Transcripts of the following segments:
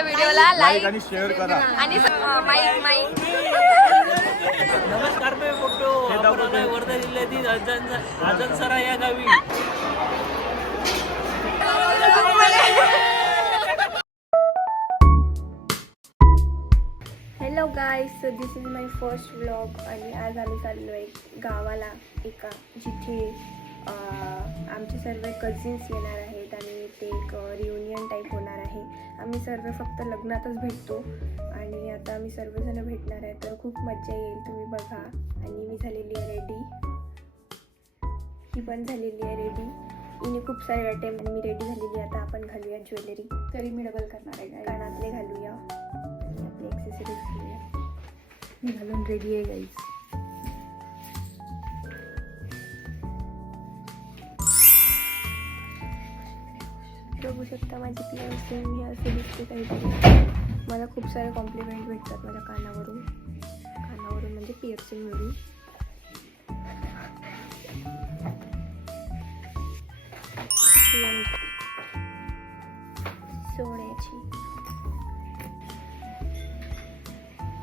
आमच्या व्हिडिओला लाईक आणि शेअर करा आणि माईक माईक. नमस्कार मी फोटो आपण आहे वर्धा जिल्ह्यातील अजनसरा या गावी. Hello guys, so this is my first vlog. आणि आज आम्ही चाललो आहे गावाला एका, जिथे आमचे सर्व कझिन्स येणार आहेत आणि ते एक रियुनियन टाईप होणार आहे. आम्ही सर्व फक्त लग्नातच भेटतो आणि आता आम्ही सर्वजण भेटणार आहे, तर खूप मजा येईल. तुम्ही बघा. आणि मी झालेली आहे रेडी, ही पण झालेली आहे रेडी. हिने खूप सारे आयटम आणि मी रेडी झालेली. आता आपण घालूया ज्वेलरी. तरी मी डबल करणार आहे. कानातले घालूया आणि आपले ॲक्सेसरीज घालूया. मी घालून रेडी आहे गाईज. बघू शकता माझी पिअर्सिंग. मी असे दिसते काहीतरी. मला खूप सारे कॉम्प्लिमेंट भेटतात माझ्या कानावरून म्हणजे पिअर्सिंगवरून. सोन्याची.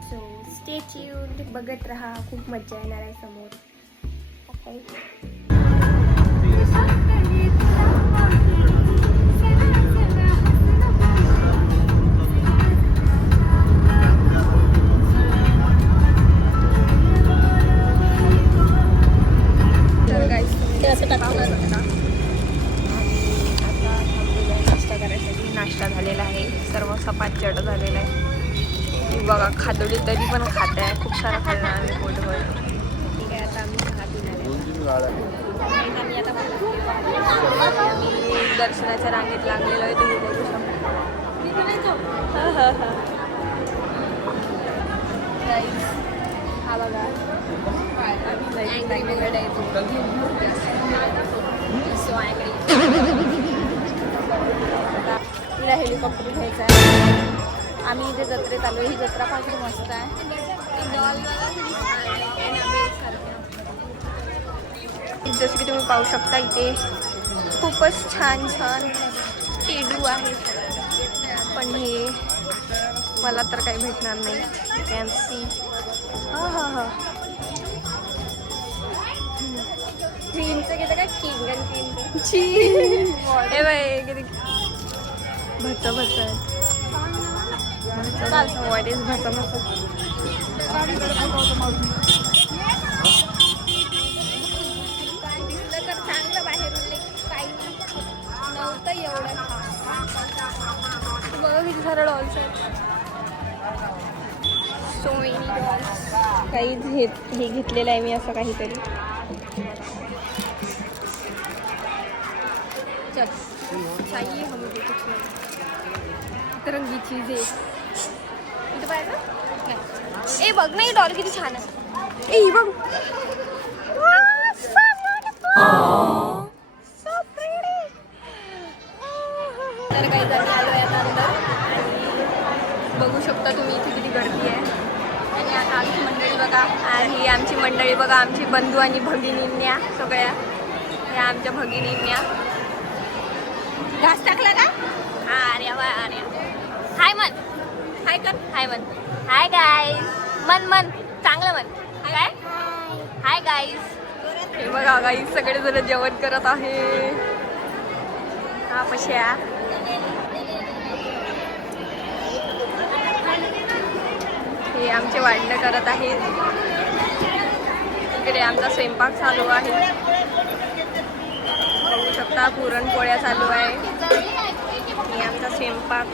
सो स्टे ट्यून्ड, बघत राहा. खूप मजा येणार आहे समोर. नाश्ता झालेला आहे. सर्व सपाट चढ झालेला आहे. बघा खादोडी तरी पण खाते आहे. खूप सारा खाल्ला आम्ही पोटभर. ठीक आहे, आता आम्ही चहा पिणार आहे. आम्ही दर्शनाच्या रांगेत लागलेलो आहे. तुम्ही बघू शकता. हा बघा, तुला हेलिकॉप्टर घ्यायचं आहे. आम्ही इथे जत्रेत आलो. ही जत्रा फार मस्त आहे. जसं की तुम्ही पाहू शकता, इथे खूपच छान छान टेडू आहे. पण हे मला तर काही भेटणार नाही. Can see. हा क्रीमचं घेतं काय? King and cream. हे बाई किती भरतं आहे. व्हॉट इज भरतं. दिसलं तर चांगलं बाहेरून, काही नव्हतं एवढं. बघा किती सारं डॉल्स आहेत. So many dolls. काहीच हे घेतलेलं आहे मी असं काहीतरी. चल चाहिए हमें भी कुछ नहीं. तरंगी चीज आहे इथं पाहिजे. ए बघ ना, ही डॉल किती छान आहे. ए बघ, तर काही जणी आलो आहे आता अंदर. आणि बघू शकता तुम्ही इथे किती गर्दी आहे. आणि आता आमची मंडळी बघा. ही आमची मंडळी बघा, आमची बंधू आणि भगिनींन्या सगळ्या. ह्या आमच्या भगिनींन्या. घास टाकला का? हा, अरे वा, अरे हाय मन. हाय कर. हाय मन. Hi guys. मन चांगलं मन. काय हाय गाईज. हे बघा गाईज, सगळेजण जेवण करत आहे. हा पश्या. हे आमचे वाढणं करत आहेत. इकडे आमचा स्वयंपाक चालू आहे. बघू शकता, पुरणपोळ्या चालू आहे. हे आमचा स्वयंपाक.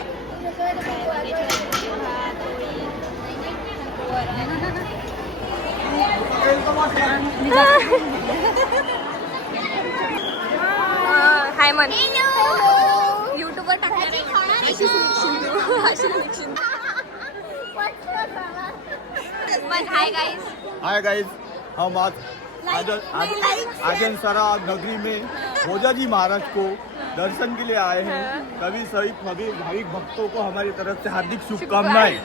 हाय मन. युट्यूबवर टाकणार हाय गाइस. हाय गाइस, हम आज अजनसरा नगरी में भोजा जी महाराज को दर्शन के लिए आए हैं. सभी भाविक भक्तों को हमारी तरफ से हार्दिक शुभकामनाएं.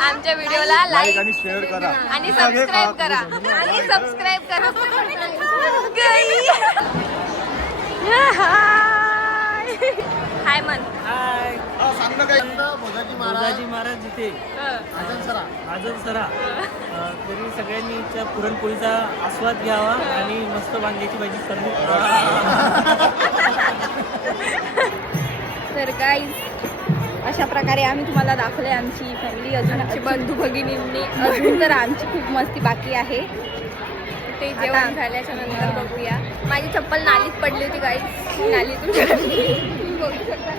आमच्या व्हिडिओला लाईक आणि शेअर करा आणि सबस्क्राईब करा. हाय मन. हाय. सांग ना काय. भोजाजी महाराज जिथे आजन सरा तरी सगळ्यांनी इथच्या पुरणपोळीचा आस्वाद घ्यावा आणि मस्त वांग्याची भाजी करून तर गाईज अशा प्रकारे आम्ही तुम्हाला दाखवले आमची फॅमिली. अजून आमचे बंधू भगिनींनी अजून तर आमची खूप मस्ती बाकी आहे. ते जेवण झाल्याच्या नंतर बघूया. माझी चप्पल नालीत पडली होती गाईज, नालीतून बघू शकता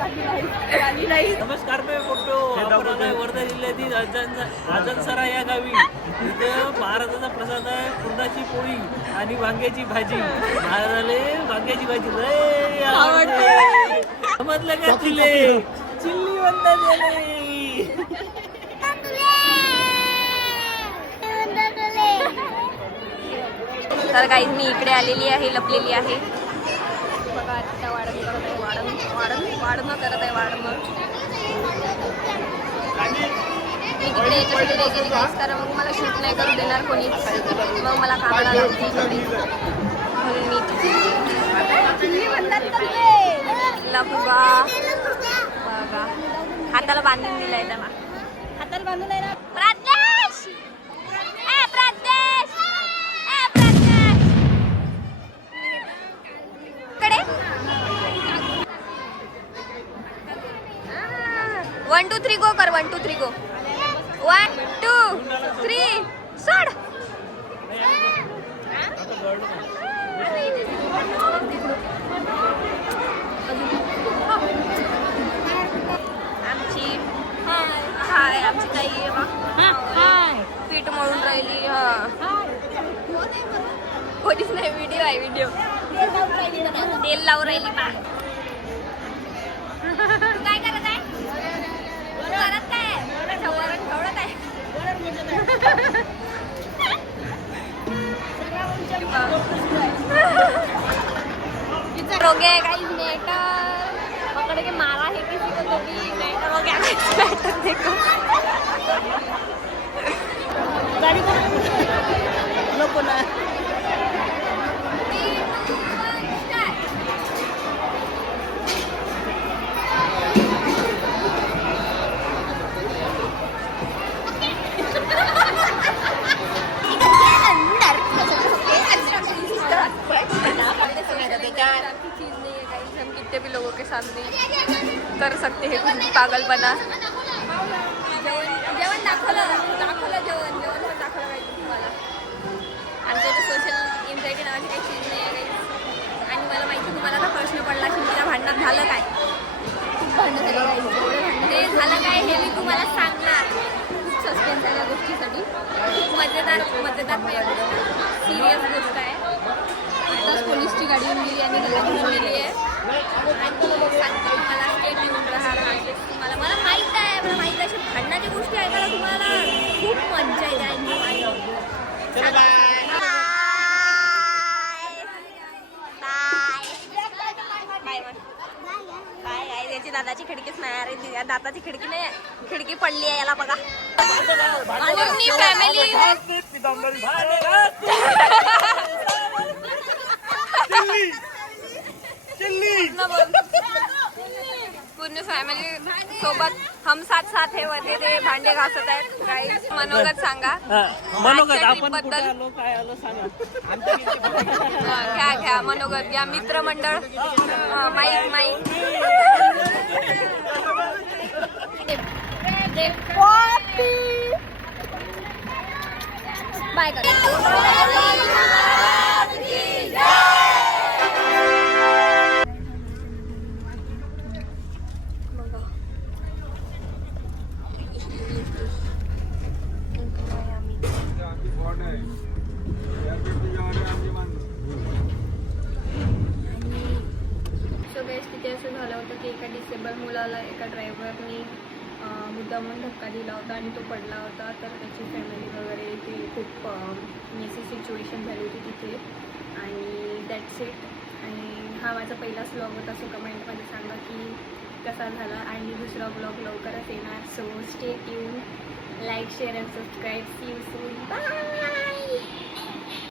नाली नाही. नमस्कार मी फोटो आपण आलोय वर्धा जिल्ह्यातील आजनसरा या गावी. इथे महाराजाचा प्रसाद आहे पुरणाची पोळी आणि वांग्याची भाजी. महाराजाले वांग्याची भाजी लय आवडते. समजलं का चिल्ले चिल्ली म्हणतात याले. तर काही मी इकडे आलेली आहे, लपलेली आहे बघा. आता वाढण करत आहे, वाढणं करत आहे, वाढणं. मी तिकडे याच्यासाठी गेली नाहीस कारण मग मला शूट नाही करू देणार कोणीच. मग मला कामाला लागते थोडी, म्हणून मी बघा हाताला बांधून दिलाय त्याला. हाताला बांधून आहे ना प्रादेश. वन टू थ्री गो कर. 1 2 3 गो. 1 2 3 सोड. आमची हाय आमची ताई पीठ मळून राहिली. कोणीच नाही, व्हिडिओ आहे व्हिडिओ. तेल लावून राहिली बा. काय करत आहे? करत काय वरण ठेवत आहे. रोगे काही मेटर पकड़ के मारा है किसी को तो भी मेटर हो गया. मेटर देखो गाड़ी को नको ना. हम कितने भी लोगों के सामने कर सकते हैं कुछ पागलपना. जेवण दाखवलं जेवण पण दाखवलं पाहिजे तुम्हाला. आमच्या इथे सोशल एन्झायटी नावाची काही चीज नाही आहे काही. आणि मला माहिती तुम्हाला आता प्रश्न पडला की तिला भांडणात झालं काय. खूप भांडण झालं काही, ते झालं काय हे मी तुम्हाला सांगणार. खूप सस्पेन्स आहे या गोष्टीसाठी. खूप मजेदार सिरियस गोष्ट आहे. आताच पोलीसची गाडी येऊन गेली आणि घरात घेऊन गेली आहे. आणि सांगते तुम्हाला स्टेट येऊन राहणार तुम्हाला. मला माहीत आहे, मला माहीत आहे. अशी भांडणाची गोष्टी ऐकायला तुम्हाला खूप मज्जा येते. काय याची दादाची खिडकीच नाही. अरे दादाची खिडकी नाही, खिडकी पडली आहे याला बघा. फॅमिली पूर्ण फॅमिली सोबत हम साथ हे मध्ये ते भांडे घासत आहेत. काही मनोगत सांगा. मनोगत आपण कुठे आलो काय आलो सांगा. घ्या मनोगत घ्या. मित्रमंडळ माईक बाय कर. तिथे असं झालं होतं की एका डिसेबल मुलाला एका ड्रायव्हरनी मुद्दामून धक्का दिला होता आणि तो पडला होता. तर त्याची फॅमिली वगैरे ती खूप मेसी सिच्युएशन झाली होती तिथे. आणि दॅट्स इट. आणि हा माझा पहिलाच व्लॉग होता. सो कमेंटमध्ये सांगा की कसा झाला. आणि दुसरा व्लॉग लवकरच येणार. So stay tuned, like share and subscribe. See you soon. Bye.